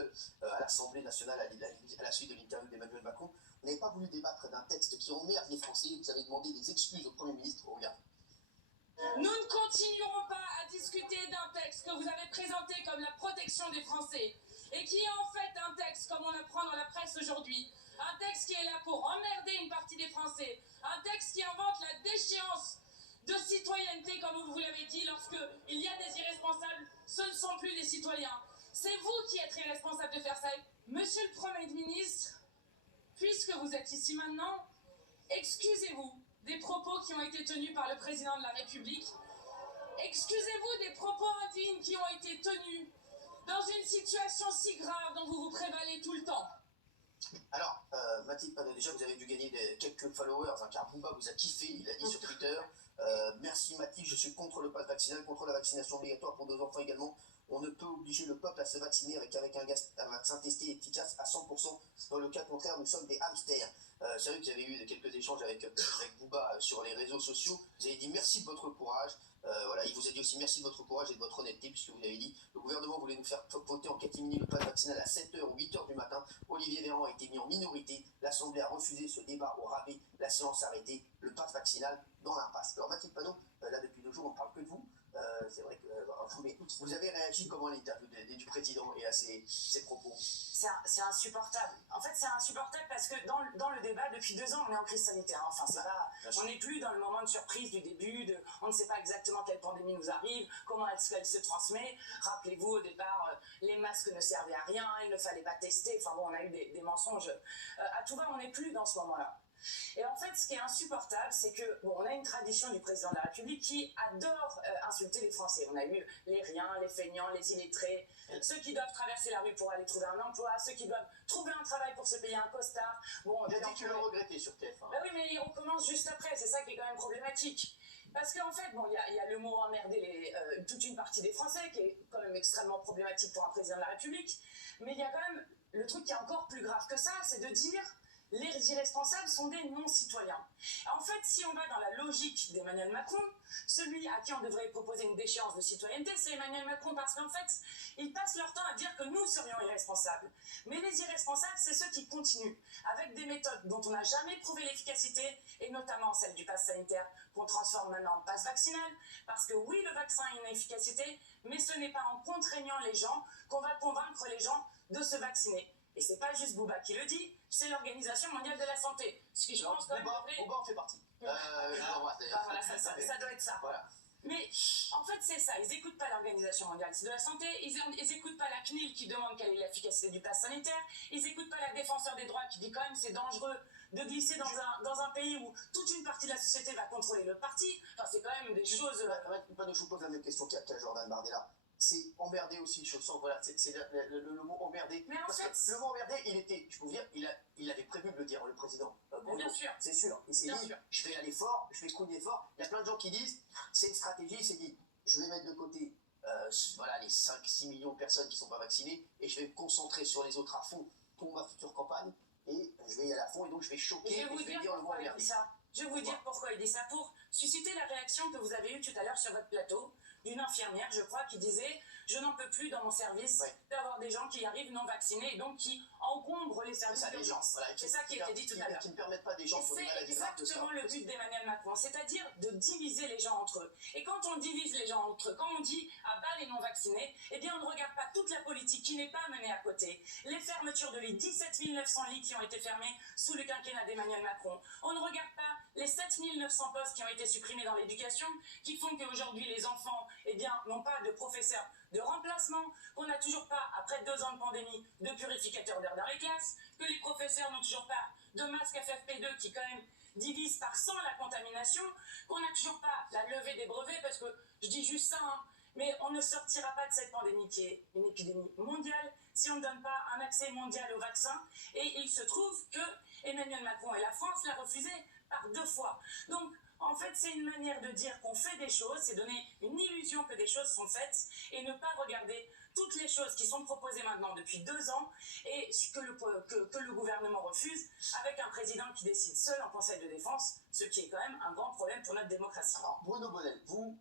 seul à l'Assemblée nationale à la suite de l'interview d'Emmanuel Macron. Vous n'avez pas voulu débattre d'un texte qui emmerde les Français. Vous avez demandé des excuses au Premier ministre. Regarde. Nous ne continuerons pas à discuter d'un texte que vous avez présenté comme la protection des Français et qui est en fait un texte, comme on apprend dans la presse aujourd'hui, un texte qui est là pour emmerder une partie des Français, un texte qui invente la déchéance de citoyenneté, comme vous l'avez dit, lorsqu'il y a des irresponsables, ce ne sont plus des citoyens. C'est vous qui êtes irresponsable de faire ça. Monsieur le Premier ministre, puisque vous êtes ici maintenant, excusez-vous des propos qui ont été tenus par le président de la République. Excusez-vous des propos indignes qui ont été tenus dans une situation si grave dont vous vous prévalez tout le temps. Alors, Mathilde Panot, déjà vous avez dû gagner quelques followers, hein, car Bouba vous a kiffé, il a dit sur Twitter. Merci Mathilde, je suis contre le pass vaccinal, contre la vaccination obligatoire pour 2 enfants également. On ne peut obliger le peuple à se vacciner avec un vaccin testé et efficace à 100%. Dans le cas contraire, nous sommes des hamsters. C'est vrai que j'avais eu quelques échanges avec Bouba sur les réseaux sociaux. Vous avez dit merci de votre courage. Voilà, il vous a dit aussi merci de votre courage et de votre honnêteté, puisque vous avez dit le gouvernement voulait nous faire voter en catimini le pass vaccinal à 7h ou 8h du matin. Olivier Véran a été mis en minorité. L'Assemblée a refusé ce débat au rabais. La séance a arrêté. Le pass vaccinal dans l'impasse. Alors Mathilde Panot, là depuis 2 jours on ne parle que de vous. C'est vrai que vous avez réagi comment à l'interview du président et à ses propos? C'est insupportable. En fait, c'est insupportable parce que dans le débat, depuis 2 ans, on est en crise sanitaire. Enfin, c'est pas, on n'est plus dans le moment de surprise du début, on ne sait pas exactement quelle pandémie nous arrive, comment elle se transmet. Rappelez-vous, au départ, les masques ne servaient à rien, il ne fallait pas tester. Enfin bon, on a eu des mensonges. À tout va, on n'est plus dans ce moment-là. Et en fait, ce qui est insupportable, c'est que on a une tradition du président de la République qui adore insulter les Français. On a eu les riens, les feignants, les illettrés, ceux qui doivent traverser la rue pour aller trouver un emploi, ceux qui doivent trouver un travail pour se payer un costard. Bon, il a dit qu'il le regrettait sur TF1. Ben oui, mais on commence juste après, c'est ça qui est quand même problématique. Parce qu'en fait, bon, il y a le mot emmerder toute une partie des Français, qui est quand même extrêmement problématique pour un président de la République. Mais il y a quand même le truc qui est encore plus grave que ça, c'est de dire les irresponsables sont des non-citoyens. En fait, si on va dans la logique d'Emmanuel Macron, celui à qui on devrait proposer une déchéance de citoyenneté, c'est Emmanuel Macron, parce qu'en fait, ils passent leur temps à dire que nous serions irresponsables. Mais les irresponsables, c'est ceux qui continuent, avec des méthodes dont on n'a jamais prouvé l'efficacité, et notamment celle du pass sanitaire, qu'on transforme maintenant en pass vaccinal, parce que oui, le vaccin a une efficacité, mais ce n'est pas en contraignant les gens qu'on va convaincre les gens de se vacciner. Et c'est pas juste Bouba qui le dit, c'est l'Organisation mondiale de la santé. Ce qui, je pense, Bouba en fait partie. Voilà, ça doit être ça. Voilà. Mais en fait, c'est ça. Ils n'écoutent pas l'Organisation mondiale de la santé, ils n'écoutent pas la CNIL qui demande quelle est l'efficacité du pass sanitaire, ils n'écoutent pas la défenseur des droits qui dit quand même c'est dangereux de glisser dans un pays où toute une partie de la société va contrôler l'autre partie. Enfin, c'est quand même des choses... Je vous pose la même question qu'à Jordan Bardella. C'est emmerdé aussi, je sens, voilà, c'est le mot emmerdé. Mais en fait, le mot emmerdé, je peux vous dire, il avait prévu de le dire, le président. Bien sûr. C'est sûr. Il s'est dit, je vais aller fort, je vais couiner fort. Il y a plein de gens qui disent, c'est une stratégie, il s'est dit, je vais mettre de côté voilà, les 5-6 millions de personnes qui ne sont pas vaccinées et je vais me concentrer sur les autres à fond pour ma future campagne et je vais y aller à fond et donc je vais choquer et je vais dire le mot emmerdé. Je vais vous dire pourquoi il dit ça, pour susciter la réaction que vous avez eue tout à l'heure sur votre plateau, d'une infirmière, je crois, qui disait « Je n'en peux plus dans mon service d'avoir des gens qui arrivent non vaccinés et donc qui encombrent les services d'urgence. » C'est ça qui a été dit tout à l'heure. Qui ne permettent pas des gens pour des maladies graves de ça. C'est exactement le but d'Emmanuel Macron, c'est-à-dire de diviser les gens entre eux. Et quand on divise les gens entre eux, quand on dit « à bas les non vaccinés », eh bien on ne regarde pas toute la politique qui n'est pas menée à côté. Les fermetures de lits, 17 900 lits qui ont été fermés sous le quinquennat d'Emmanuel Macron. On ne regarde pas les 7 900 postes qui ont été supprimés dans l'éducation, qui font qu'aujourd'hui les enfants n'ont pas de professeurs de remplacement, qu'on n'a toujours pas, après 2 ans de pandémie, de purificateurs d'air dans les classes, que les professeurs n'ont toujours pas de masques FFP2 qui quand même divisent par 100 la contamination, qu'on n'a toujours pas la levée des brevets, parce que je dis juste ça, hein, mais on ne sortira pas de cette pandémie qui est une épidémie mondiale si on ne donne pas un accès mondial au vaccin. Et il se trouve que Emmanuel Macron et la France l'a refusé par 2 fois. Donc, en fait, c'est une manière de dire qu'on fait des choses, c'est donner une illusion que des choses sont faites et ne pas regarder toutes les choses qui sont proposées maintenant depuis 2 ans et que le gouvernement refuse, avec un président qui décide seul en Conseil de défense, ce qui est quand même un grand problème pour notre démocratie. Alors, Bruno Bonnell, vous